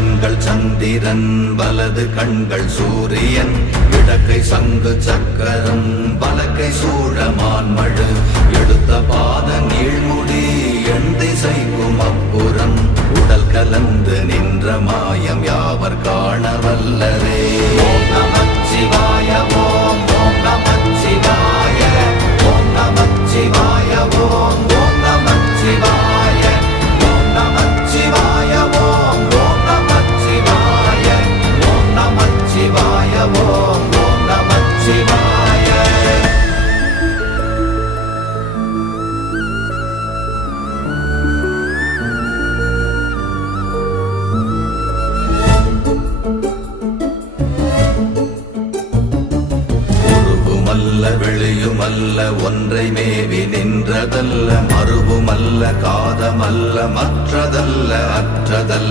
கண்கள் சந்திரன் வலது கண்கள் சூரியன் இடக்கை சங்கு சக்கரம் வலக்கை சூழமான் மழு எடுத்த பாத நீழ்முடி எண் திசைக்கும் அப்புறம் உடல் கலந்து நின்ற மாயம் யாவர் காண வல்லரே. ஓம் நமச்சிவாய ஓம் ஓம் நமச்சிவாய ஓம் நமச்சிவாய ஓம் ஓம் நமச்சிவாய ஓம் நமச்சிவாய ஓம் ஓம் நமச்சிவாய ஓம் நமச்சிவாய ஓம் ஓம் நமச்சிவாய. வெளியுமல்ல ஒன்றை மேவி நின்றதல்ல மறுவுமல்ல காதமல்ல மற்றதல்ல அற்றதல்ல